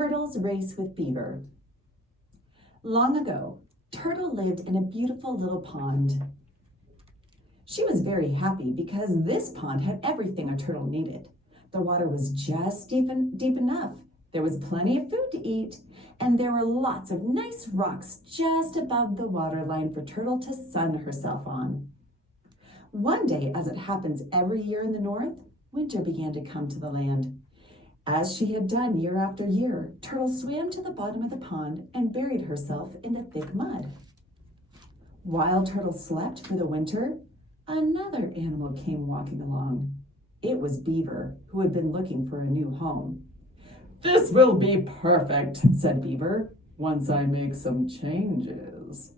Turtle's Race with Beaver. Long ago, Turtle lived in a beautiful little pond. She was very happy because this pond had everything a turtle needed. The water was just deep enough. There was plenty of food to eat, and there were lots of nice rocks just above the waterline for Turtle to sun herself on. One day, as it happens every year in the north, winter began to come to the land. As she had done year after year, Turtle swam to the bottom of the pond and buried herself in the thick mud. While Turtle slept for the winter, another animal came walking along. It was Beaver, who had been looking for a new home. "This will be perfect," said Beaver, "once I make some changes."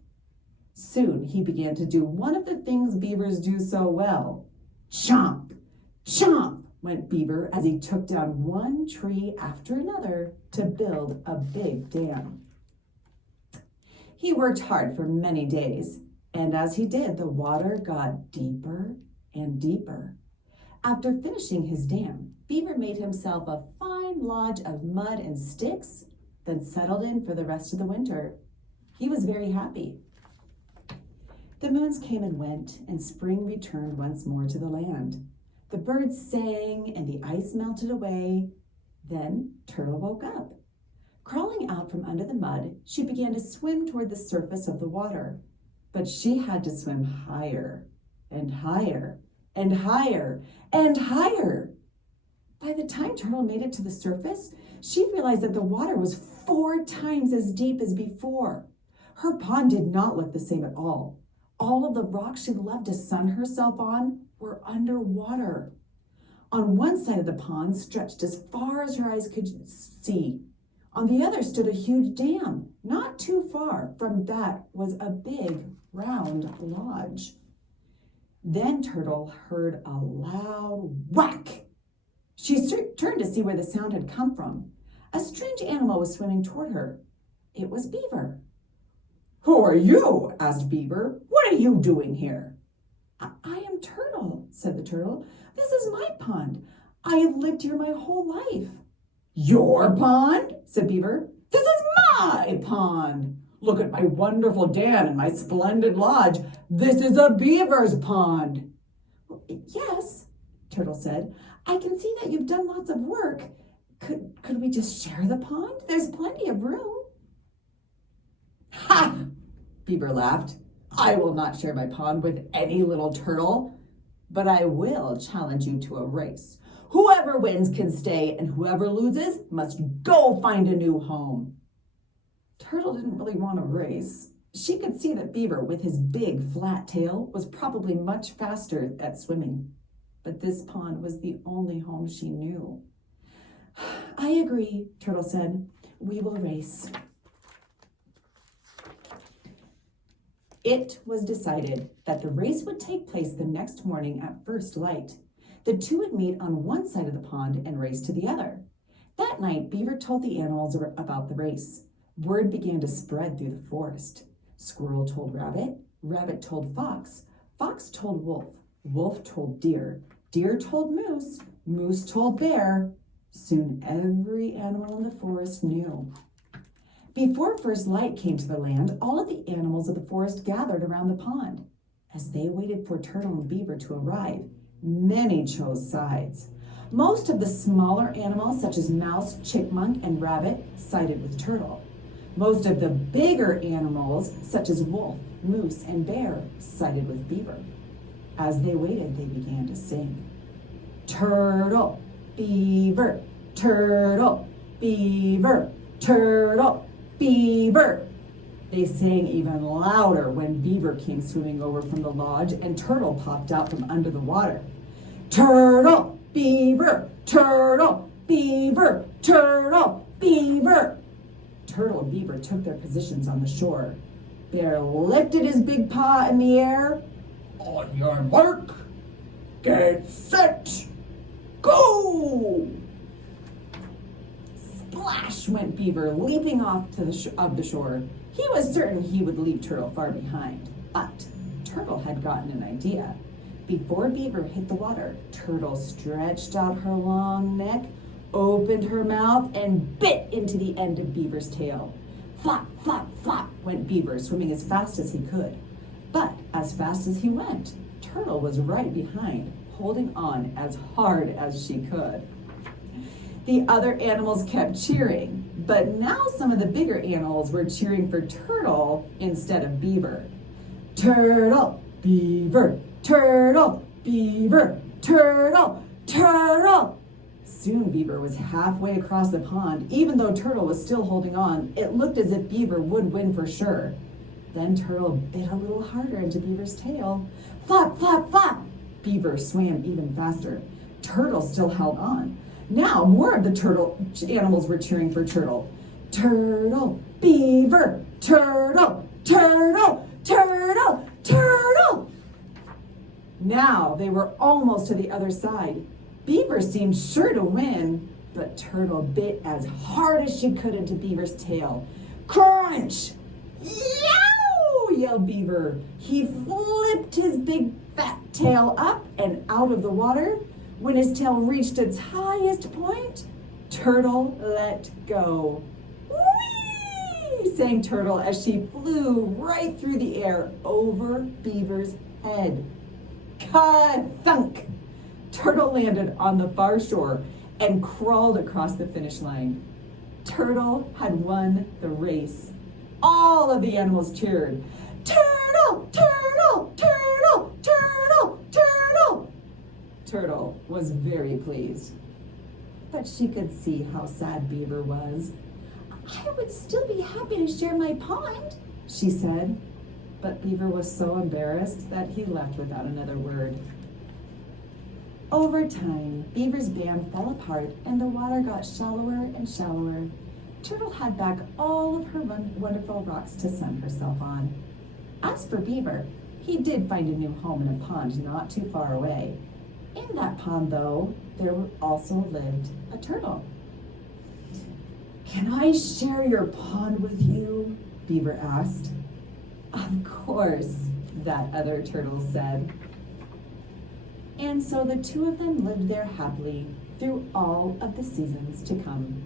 Soon he began to do one of the things beavers do so well. Chomp, chomp, went Beaver as he took down one tree after another to build a big dam. He worked hard for many days, and as he did, the water got deeper and deeper. After finishing his dam, Beaver made himself a fine lodge of mud and sticks, then settled in for the rest of the winter. He was very happy. The moons came and went, and spring returned once more to the land. The birds sang and the ice melted away. Then Turtle woke up. Crawling out from under the mud, she began to swim toward the surface of the water. But she had to swim higher and higher and higher and higher. By the time Turtle made it to the surface, she realized that the water was 4 times as deep as before. Her pond did not look the same at all. All of the rocks she loved to sun herself on were underwater. On one side of the pond stretched as far as her eyes could see. On the other stood a huge dam. Not too far from that was a big, round lodge. Then Turtle heard a loud whack. She turned to see where the sound had come from. A strange animal was swimming toward her. It was Beaver. "Who are you?" asked Beaver. "What are you doing here?" I am Turtle," said the turtle. "This is my pond. I have lived here my whole life." "Your pond?" said Beaver. "This is my pond. Look at my wonderful dam and my splendid lodge. This is a beaver's pond." "Yes," Turtle said. "I can see that you've done lots of work. Could we just share the pond? There's plenty of room." "Ha!" Beaver laughed. "I will not share my pond with any little turtle, but I will challenge you to a race. Whoever wins can stay, and whoever loses must go find a new home." Turtle didn't really want to race. She could see that Beaver, with his big flat tail, was probably much faster at swimming. But this pond was the only home she knew. "I agree," Turtle said. "We will race." It was decided that the race would take place the next morning at first light. The two would meet on one side of the pond and race to the other. That night, Beaver told the animals about the race. Word began to spread through the forest. Squirrel told Rabbit, Rabbit told Fox, Fox told Wolf, Wolf told Deer, Deer told Moose, Moose told Bear. Soon every animal in the forest knew. Before first light came to the land, all of the animals of the forest gathered around the pond. As they waited for Turtle and Beaver to arrive, many chose sides. Most of the smaller animals, such as Mouse, Chipmunk, and Rabbit, sided with Turtle. Most of the bigger animals, such as Wolf, Moose, and Bear, sided with Beaver. As they waited, they began to sing. Turtle, Beaver, Turtle, Beaver, Turtle, Beaver. They sang even louder when Beaver came swimming over from the lodge and Turtle popped out from under the water. Turtle, Beaver, Turtle, Beaver, Turtle, Beaver. Turtle and Beaver took their positions on the shore. Bear lifted his big paw in the air. On your mark, get set, go! Splash went Beaver, leaping off to the shore. He was certain he would leave Turtle far behind, but Turtle had gotten an idea. Before Beaver hit the water, Turtle stretched out her long neck, opened her mouth and bit into the end of Beaver's tail. Flop, flop, flop went Beaver, swimming as fast as he could. But as fast as he went, Turtle was right behind, holding on as hard as she could. The other animals kept cheering, but now some of the bigger animals were cheering for Turtle instead of Beaver. Turtle, Beaver, Turtle, Beaver, Turtle, Turtle. Soon Beaver was halfway across the pond. Even though Turtle was still holding on, it looked as if Beaver would win for sure. Then Turtle bit a little harder into Beaver's tail. Flop, flop, flop! Beaver swam even faster. Turtle still held on. Now more of the turtle animals were cheering for Turtle. Turtle, Beaver, Turtle, Turtle, Turtle, Turtle! Now they were almost to the other side. Beaver seemed sure to win, but Turtle bit as hard as she could into Beaver's tail. Crunch! Yow! Yelled Beaver. He flipped his big fat tail up and out of the water. When his tail reached its highest point, Turtle let go. Whee! Sang Turtle as she flew right through the air over Beaver's head. Ka-thunk! Turtle landed on the far shore and crawled across the finish line. Turtle had won the race. All of the animals cheered. Turtle! Turtle! Turtle! Turtle! Turtle! Turtle was very pleased, but she could see how sad Beaver was. I would still be happy to share my pond, she said, but Beaver was so embarrassed that he left without another word. Over time, Beaver's band fell apart and the water got shallower and shallower. Turtle had back all of her wonderful rocks to sun herself on. As for Beaver, he did find a new home in a pond not too far away. In that pond, though, there also lived a turtle. Can I share your pond with you? Beaver asked. Of course, that other turtle said. And so the two of them lived there happily through all of the seasons to come.